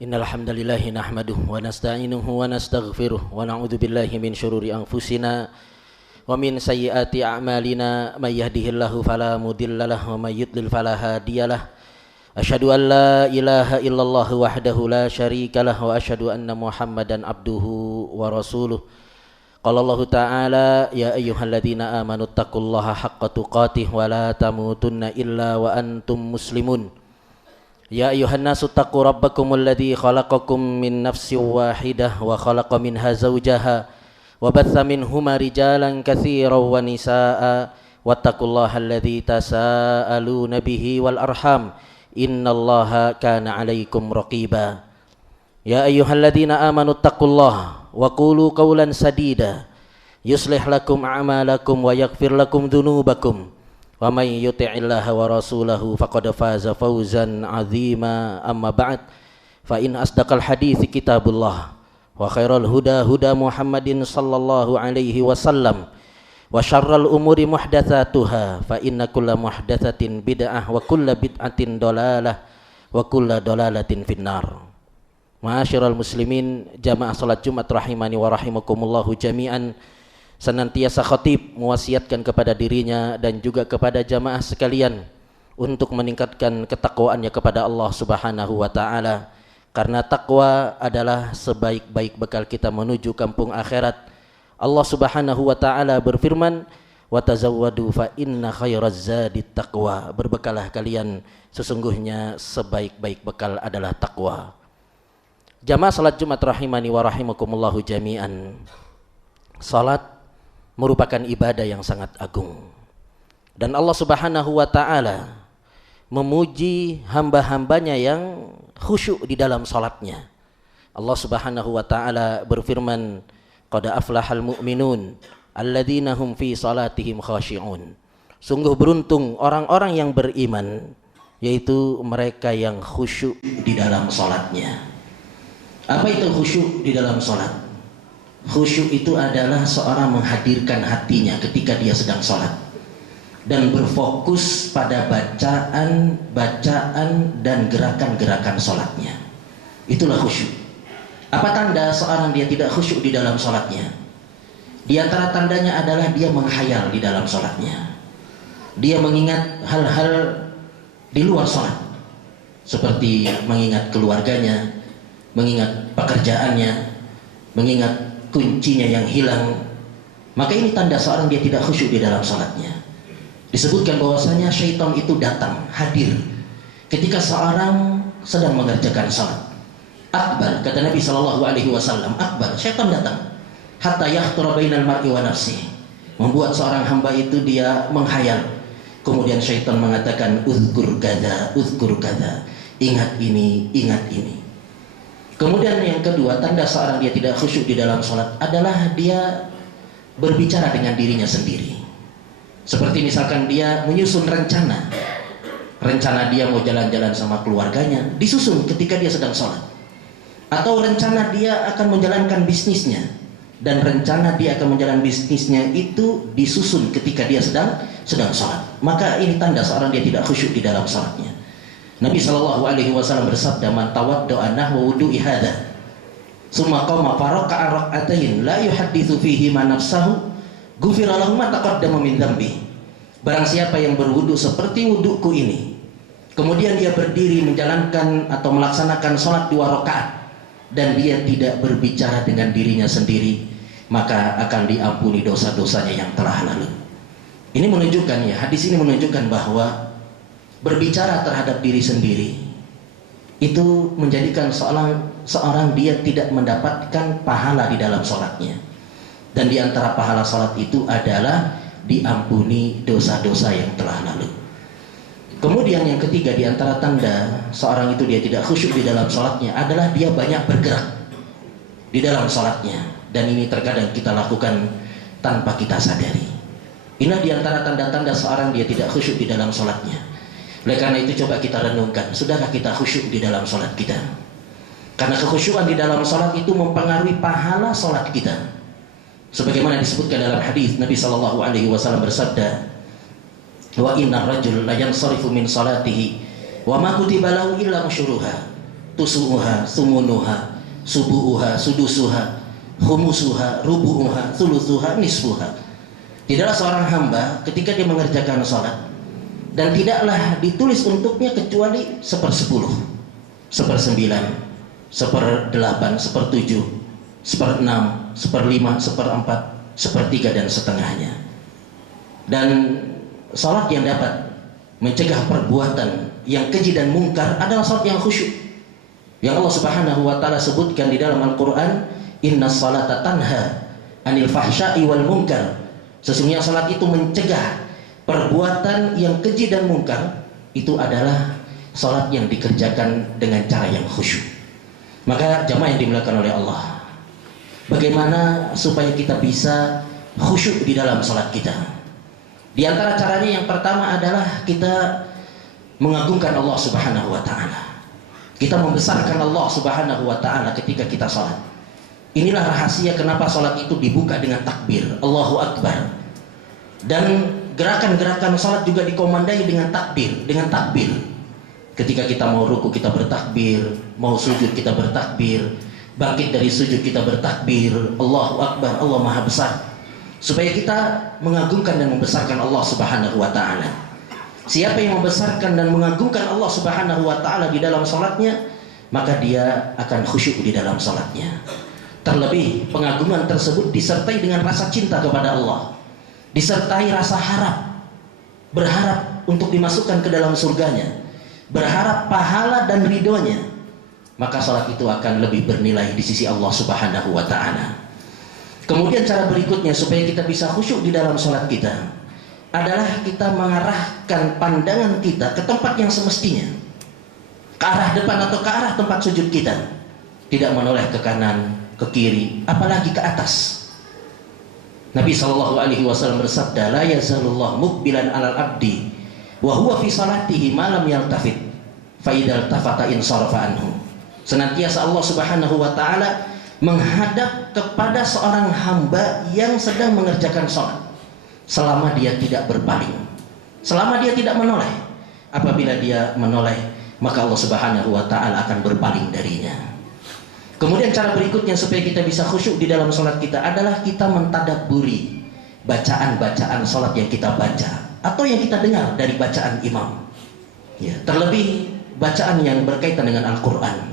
Innal hamdalillah nahmaduhu wa nasta'inuhu wa nastaghfiruh wa na'udzu billahi min syururi anfusina wa min sayyiati a'malina may yahdihillahu fala mudhillalah wa may yudlil fala hadiyalah. Asyhadu an la ilaha illallah wahdahu la syarikalah wa asyhadu anna Muhammadan abduhu wa rasuluh. Qala Allah ta'ala ya ayyuhalladzina amanu taqullaha haqqa tuqatih wa la tamutunna illa wa antum muslimun. Ya ayuhan nasu taqu rabbakumul ladzi khalaqakum min nafsin wahidah wa khalaqa minha zawjaha wa batha minhuma rijalan katsiran wa nisaa'a wattaqullaha alladzi tasaaluna bihi wal arham innallaha kana 'alaikum raqiba. Ya ayyuhalladzina amanu taqullaha wa qulu qawlan sadida yuslih lakum a'malakum wa yaghfir lakum dzunubakum wa may yuti'illaha wa rasulahu faqad faza fawzan 'azima. Amma ba'd, fa in asdaqal hadithi kitabullah wa khairal huda huda Muhammadin sallallahu alaihi wasallam wa syarral umuri muhdatsatuha fa inna kulla muhdatsatin bid'ah wa kulla bid'atin dalalah wa kulla dalalatin finnar. Ma'asyiral muslimin, jamaah salat Jumat rahimani wa rahimakumullahu jami'an. Senantiasa khatib mewasiatkan kepada dirinya dan juga kepada jamaah sekalian untuk meningkatkan ketakwaannya kepada Allah Subhanahu wa taala, karena takwa adalah sebaik-baik bekal kita menuju kampung akhirat. Allah Subhanahu wa taala berfirman, wa tazawwadu fa inna khairaz zadit taqwa. Berbekalah kalian, sesungguhnya sebaik-baik bekal adalah takwa. Jamaah salat Jumat rahimani wa rahimakumullahu jami'an. Salat merupakan ibadah yang sangat agung, dan Allah Subhanahu wa ta'ala memuji hamba-hambanya yang khusyuk di dalam salatnya. Allah Subhanahu wa ta'ala berfirman, qad aflahal mu'minun alladzina hum fi salatihim khashi'un. Sungguh beruntung orang-orang yang beriman, yaitu mereka yang khusyuk di dalam salatnya. Apa itu khusyuk di dalam salat? Khusyuk itu adalah seorang menghadirkan hatinya ketika dia sedang sholat dan berfokus pada bacaan dan gerakan-gerakan sholatnya. Itulah khusyuk. Apa tanda seorang dia tidak khusyuk di dalam sholatnya? Di antara tandanya adalah dia menghayal di dalam sholatnya. Dia mengingat hal-hal di luar sholat, seperti mengingat keluarganya, mengingat pekerjaannya, mengingat kuncinya yang hilang. Maka ini tanda seorang dia tidak khusyuk di dalam salatnya. Disebutkan bahwasanya syaitan itu datang, hadir ketika seorang sedang mengerjakan salat. Akbar, kata Nabi sallallahu alaihi wasallam, akbar, syaitan datang hatta yakhtura bainal mar'i wa nafsihi, membuat seorang hamba itu dia menghayal. Kemudian syaitan mengatakan uzkur kadza, ingat ini, ingat ini. Kemudian yang kedua, tanda seorang dia tidak khusyuk di dalam sholat adalah dia berbicara dengan dirinya sendiri. Seperti misalkan dia menyusun rencana dia mau jalan-jalan sama keluarganya, disusun ketika dia sedang sholat. Atau rencana dia akan menjalankan bisnisnya, dan rencana dia akan menjalankan bisnisnya itu disusun ketika dia sedang sholat. Maka ini tanda seorang dia tidak khusyuk di dalam sholatnya. Nabi sallallahu alaihi wasallam bersabda, man tawadda'a nahwa wudu'i hadza summa qama faraka'a rak'atain la yuhadditsu fihi ma nafsahu ghufira lahu ma taqaddama min dzambi. Barang siapa yang berwudu seperti wuduku ini, kemudian dia berdiri menjalankan atau melaksanakan salat 2 rakaat dan dia tidak berbicara dengan dirinya sendiri, maka akan diampuni dosa-dosanya yang telah lalu. Ini menunjukkan, ya, hadis ini menunjukkan bahwa berbicara terhadap diri sendiri itu menjadikan seorang dia tidak mendapatkan pahala di dalam sholatnya. Dan di antara pahala sholat itu adalah diampuni dosa-dosa yang telah lalu. Kemudian yang ketiga, di antara tanda seorang itu dia tidak khusyuk di dalam sholatnya adalah dia banyak bergerak di dalam sholatnya. Dan ini terkadang kita lakukan tanpa kita sadari. Inilah di antara tanda-tanda seorang dia tidak khusyuk di dalam sholatnya. Oleh karena itu coba kita renungkan, sudahkah kita khusyuk di dalam sholat kita? Karena kekhusyukan di dalam sholat itu mempengaruhi pahala sholat kita. Sebagaimana disebutkan dalam hadis, Nabi sallallahu alaihi wasallam bersabda, wa inna rajul la yansarifu min salatihi wa ma kutiba lahu illa usyuruha tusuha, sumunuha, subuha, sudusuha, khumusuha, rubuha, thuluthuha, nisfuha. Tidaklah seorang hamba ketika dia mengerjakan sholat dan tidaklah ditulis untuknya kecuali 1/10, 1/9, 1/8, 1/7, 1/6, 1/5, 1/4, 1/3 dan setengahnya. Dan sholat yang dapat mencegah perbuatan yang keji dan mungkar adalah sholat yang khusyuk, yang Allah Subhanahu wa taala sebutkan di dalam Al-Qur'an, innas salata tanha anil fahsya'i wal munkar. Sesungguhnya salat itu mencegah perbuatan yang keji dan mungkar. Itu adalah salat yang dikerjakan dengan cara yang khusyuk. Maka jamaah yang dimuliakan oleh Allah, bagaimana supaya kita bisa khusyuk di dalam salat kita? Di antara caranya yang pertama adalah kita mengagungkan Allah Subhanahu wa taala. Kita membesarkan Allah Subhanahu wa taala ketika kita salat. Inilah rahasia kenapa salat itu dibuka dengan takbir, Allahu Akbar. Dan gerakan-gerakan salat juga dikomandai dengan takbir, Ketika kita mau ruku kita bertakbir, mau sujud kita bertakbir, bangkit dari sujud kita bertakbir, Allahu Akbar, Allah Maha Besar. Supaya kita mengagungkan dan membesarkan Allah Subhanahu wa taala. Siapa yang membesarkan dan mengagungkan Allah Subhanahu wa taala di dalam salatnya, maka dia akan khusyuk di dalam salatnya. Terlebih pengagungan tersebut disertai dengan rasa cinta kepada Allah, disertai rasa harap, berharap untuk dimasukkan ke dalam surganya, berharap pahala dan ridhonya, maka salat itu akan lebih bernilai di sisi Allah Subhanahu wa taala. Kemudian cara berikutnya supaya kita bisa khusyuk di dalam salat kita adalah kita mengarahkan pandangan kita ke tempat yang semestinya, ke arah depan atau ke arah tempat sujud kita, tidak menoleh ke kanan, ke kiri, apalagi ke atas. Nabi SAW bersabda, la yazalullah mukbilan alal abdi wa huwa fi salatihi ma lam yaltafit fa idza tafata insarafa anhu. Senantiasa Allah Subhanahu wa taala menghadap kepada seorang hamba yang sedang mengerjakan salat selama dia tidak berpaling, selama dia tidak menoleh. Apabila dia menoleh, maka Allah Subhanahu wa taala akan berpaling darinya. Kemudian cara berikutnya supaya kita bisa khusyuk di dalam salat kita adalah kita mentadabburi bacaan-bacaan salat yang kita baca atau yang kita dengar dari bacaan imam. Ya, terlebih bacaan yang berkaitan dengan Al-Qur'an.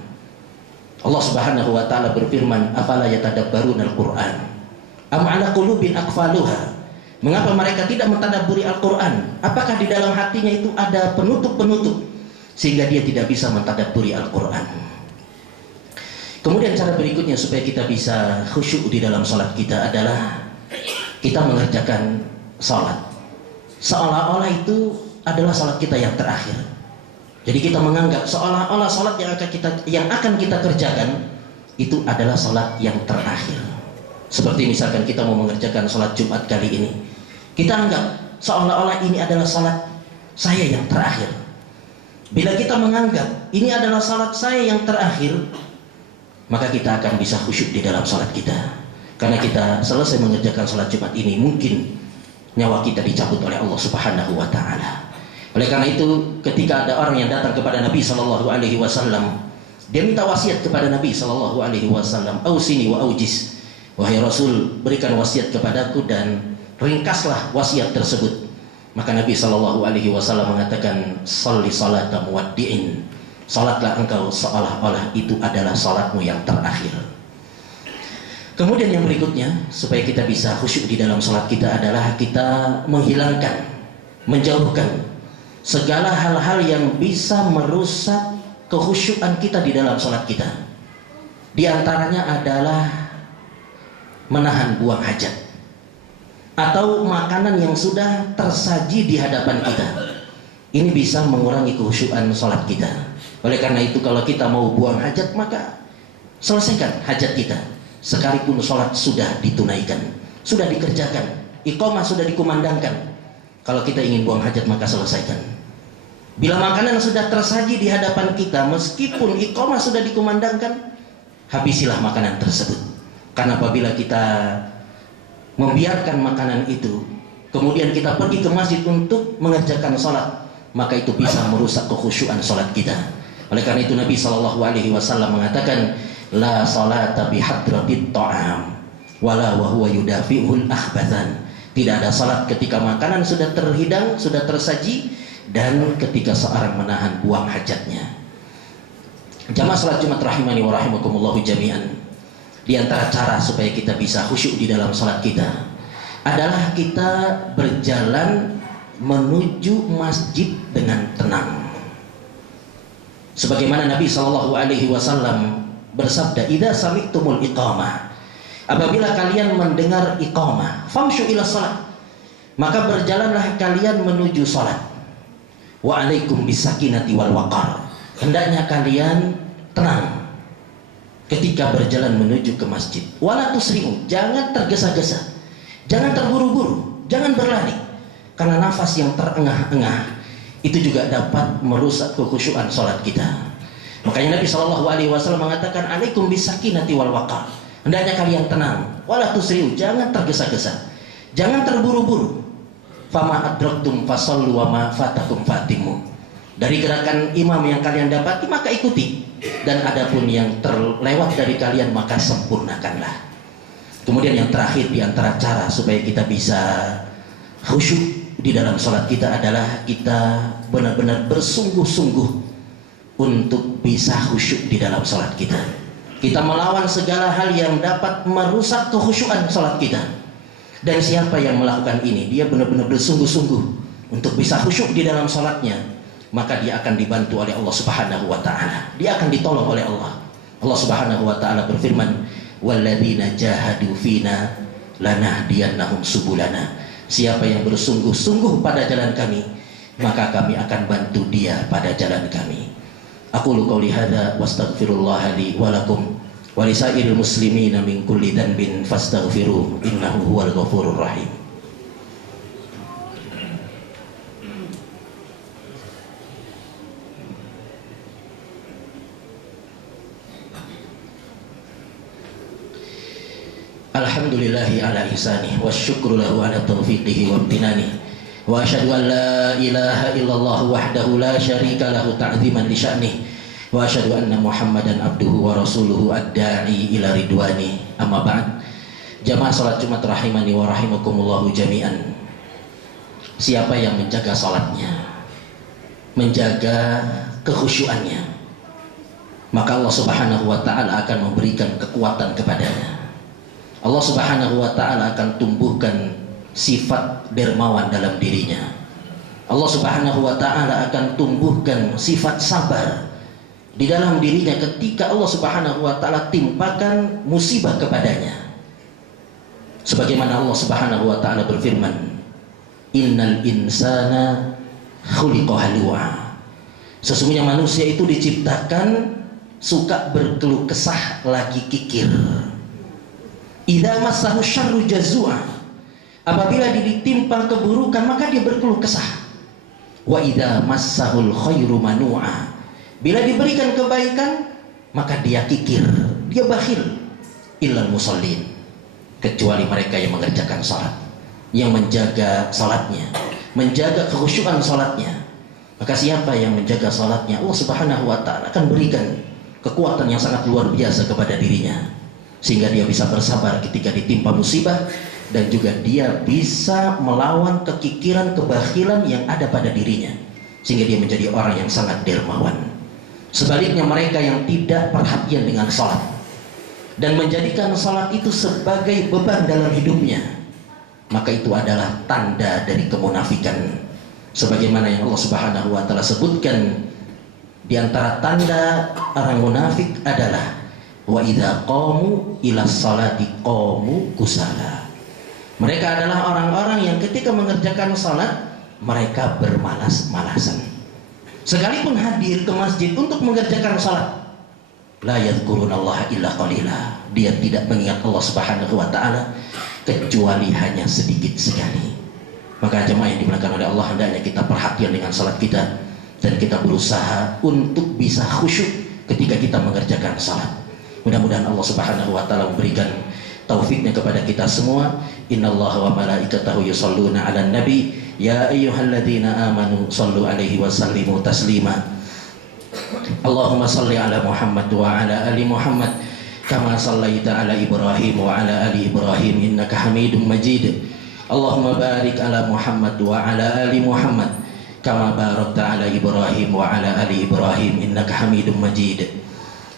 Allah Subhanahu wa taala berfirman, afala yatadabbaruna al-Qur'an am 'ala qulubin aqfaluha. Mengapa mereka tidak mentadabburi Al-Qur'an? Apakah di dalam hatinya itu ada penutup-penutup sehingga dia tidak bisa mentadabburi Al-Qur'an? Kemudian cara berikutnya supaya kita bisa khusyuk di dalam salat kita adalah kita mengerjakan salat seolah-olah itu adalah salat kita yang terakhir. Jadi kita menganggap seolah-olah salat yang akan kita kerjakan itu adalah salat yang terakhir. Seperti misalkan kita mau mengerjakan salat Jumat kali ini, kita anggap seolah-olah ini adalah salat saya yang terakhir. Bila kita menganggap ini adalah salat saya yang terakhir, maka kita akan bisa khusyuk di dalam salat kita. Karena kita selesai mengerjakan salat Jumat ini, mungkin nyawa kita dicabut oleh Allah Subhanahu wa taala. Oleh karena itu, ketika ada orang yang datang kepada Nabi sallallahu alaihi wasallam, dia minta wasiat kepada Nabi sallallahu alaihi wasallam, "Ausini wa aujiz." Wahai Rasul, berikan wasiat kepadaku dan ringkaslah wasiat tersebut. Maka Nabi sallallahu alaihi wasallam mengatakan, "Shalli salata muwaddi'in." Salatlah engkau seolah-olah itu adalah salatmu yang terakhir. Kemudian yang berikutnya supaya kita bisa khusyuk di dalam salat kita adalah kita menghilangkan, menjauhkan segala hal-hal yang bisa merusak kekhusyukan kita di dalam salat kita. Di antaranya adalah menahan buang hajat atau makanan yang sudah tersaji di hadapan kita. Ini bisa mengurangi kekhusyukan salat kita. Oleh karena itu kalau kita mau buang hajat, maka selesaikan hajat kita sekalipun sholat sudah ditunaikan, sudah dikerjakan, iqamah sudah dikumandangkan. Kalau kita ingin buang hajat, maka selesaikan. Bila makanan sudah tersaji di hadapan kita, meskipun iqamah sudah dikumandangkan, habisilah makanan tersebut. Karena apabila kita membiarkan makanan itu, kemudian kita pergi ke masjid untuk mengerjakan sholat, maka itu bisa merusak kekhusyukan sholat kita. Oleh karena itu Nabi Shallallahu Alaihi Wasallam mengatakan, la salata bihadratit ta'am wala wa huwa yudafi'ul akhbathan. Tidak ada salat ketika makanan sudah terhidang, sudah tersaji, dan ketika seorang menahan buang hajatnya. Jamaah salat Jumat rahimani wa rahimakumullahu jami'an. Di antara cara supaya kita bisa khusyuk di dalam salat kita adalah kita berjalan menuju masjid dengan tenang. Sebagaimana Nabi Shallallahu Alaihi Wasallam bersabda, "Idza sami'tumul iqamah," apabila kalian mendengar iqamah, famshu ila salat, maka berjalanlah kalian menuju salat. Wa alaikum bisakinati wal waqar, hendaknya kalian tenang ketika berjalan menuju ke masjid. Wala tusri'u, jangan tergesa-gesa, jangan terburu-buru, jangan berlari, karena nafas yang terengah-engah itu juga dapat merusak kekhusyuan salat kita. Makanya Nabi Shallallahu Alaihi Wasallam mengatakan, alaikum bisakinati wal waqar, hendaknya kalian tenang. Wala tusri'u, jangan tergesa-gesa, jangan terburu-buru. Fama adraktum fasallu wa ma fatakum fatimu. Dari gerakan imam yang kalian dapati maka ikuti, dan adapun yang terlewat dari kalian maka sempurnakanlah. Kemudian yang terakhir di antara cara supaya kita bisa khusyuk di dalam sholat kita adalah kita benar-benar bersungguh-sungguh untuk bisa khusyuk di dalam sholat kita. Kita melawan segala hal yang dapat merusak kekhusyuan sholat kita. Dan siapa yang melakukan ini, dia benar-benar bersungguh-sungguh untuk bisa khusyuk di dalam sholatnya, maka dia akan dibantu oleh Allah Subhanahu wa Ta'ala. Dia akan ditolong oleh Allah. Allah Subhanahu wa Ta'ala berfirman, walladzina jahadu fina lanahdiyannahum subulana. Siapa yang bersungguh-sungguh pada jalan kami, maka kami akan bantu dia pada jalan kami. Aqulu qouli hadza wastaghfirullah li wa lakum wa lisairil muslimina min kulli dhanbin fastaghfiruh innahu huwal ghafurur rahim. Alhamdulillahi ala ihsanih wa syukru lahu ala taufiqihi wa amtinani wa asyhadu an la ilaha illallah wahdahu la syarika lahu ta'ziman li sya'nih wa asyhadu anna muhammadan abduhu wa rasuluhu ad-da'i ila ridwani. Amma ba'd. Jamaah salat Jumat rahimani wa rahimakumullahu jami'an. Siapa yang menjaga salatnya, menjaga kekhusyuannya, maka Allah Subhanahu wa Ta'ala akan memberikan kekuatan kepadanya. Allah Subhanahu wa Ta'ala akan tumbuhkan sifat dermawan dalam dirinya. Allah Subhanahu wa Ta'ala akan tumbuhkan sifat sabar di dalam dirinya ketika Allah Subhanahu wa Ta'ala timpakan musibah kepadanya. Sebagaimana Allah Subhanahu wa Ta'ala berfirman, innal insana khuliqa halu'a. Sesungguhnya manusia itu diciptakan suka berkeluh kesah, lagi kikir. Idza massahu syarru jazua, apabila ditimpa keburukan maka dia berkeluh kesah. Wa idza massahul khairu manu'a, bila diberikan kebaikan maka dia kikir, dia bakhil. Illal musallin, kecuali mereka yang mengerjakan salat, yang menjaga salatnya, menjaga kekhusyuan salatnya. Maka siapa yang menjaga salatnya, Allah Subhanahu wa Ta'ala akan berikan kekuatan yang sangat luar biasa kepada dirinya, sehingga dia bisa bersabar ketika ditimpa musibah, dan juga dia bisa melawan kekikiran, kebakhilan yang ada pada dirinya, sehingga dia menjadi orang yang sangat dermawan. Sebaliknya mereka yang tidak perhatian dengan salat dan menjadikan salat itu sebagai beban dalam hidupnya, maka itu adalah tanda dari kemunafikan. Sebagaimana yang Allah Subhanahu wa Ta'ala sebutkan, di antara tanda orang munafik adalah wa idza qamu ila salati qamu kusala. Mereka adalah orang-orang yang ketika mengerjakan salat mereka bermalas-malasan. Sekalipun hadir ke masjid untuk mengerjakan salat, la yadhkurunallaha illa qalila, dia tidak mengingat Allah Subhanahu wa Ta'ala kecuali hanya sedikit sekali. Maka jemaah yang dimuliakan oleh Allah, hendaknya kita perhatian dengan salat kita, dan kita berusaha untuk bisa khusyuk ketika kita mengerjakan salat. Mudah-mudahan Allah Subhanahu wa Ta'ala memberikan taufiknya kepada kita semua. Innallaha wa malaikatahu yusholluna 'alan nabi ya ayyuhalladzina amanu shallu 'alaihi wa sallimu taslima. Allahumma salli ala Muhammad wa ala ali Muhammad kama sallaita ala Ibrahim wa ala ali Ibrahim innaka Hamidum Majid. Allahumma barik ala Muhammad wa ala ali Muhammad kama barakta ala Ibrahim wa ala ali Ibrahim innaka Hamidum Majid.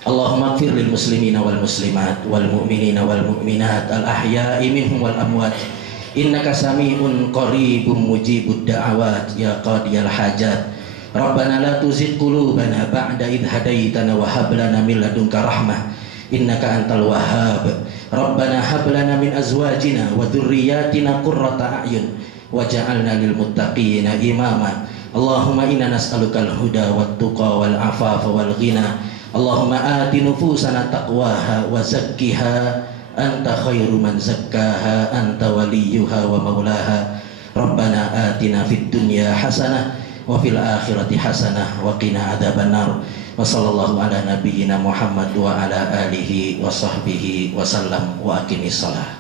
Allahumma ighfir lil muslimina wal muslimat wal mu'minina wal mu'minat al ahya'i minhum wal amwat innaka sami'un qaribun mujibud da'awat ya qadiyal hajat. Rabbana la tuzigh qulubana ba'da idh hadaitana wa hab lana min ladunka rahmah innaka antal wahhab. Rabbana hab lana min azwajina wa dhurriyyatina qurrata a'yun waj'alna lil muttaqina imama. Allahumma inna nas'alukal huda wat tuqa wal afafa wal ghina. Allahumma ati nufusana taqwaha wa zakkiha anta khairu man zakkaha anta waliyuha wa maulaha. Rabbana atina fid dunya hasanah wa fil akhirati hasanah wa qina adzabannar. Wa sallallahu ala nabiyyina Muhammad wa ala alihi wa sahbihi wa sallam wa aqimis salah.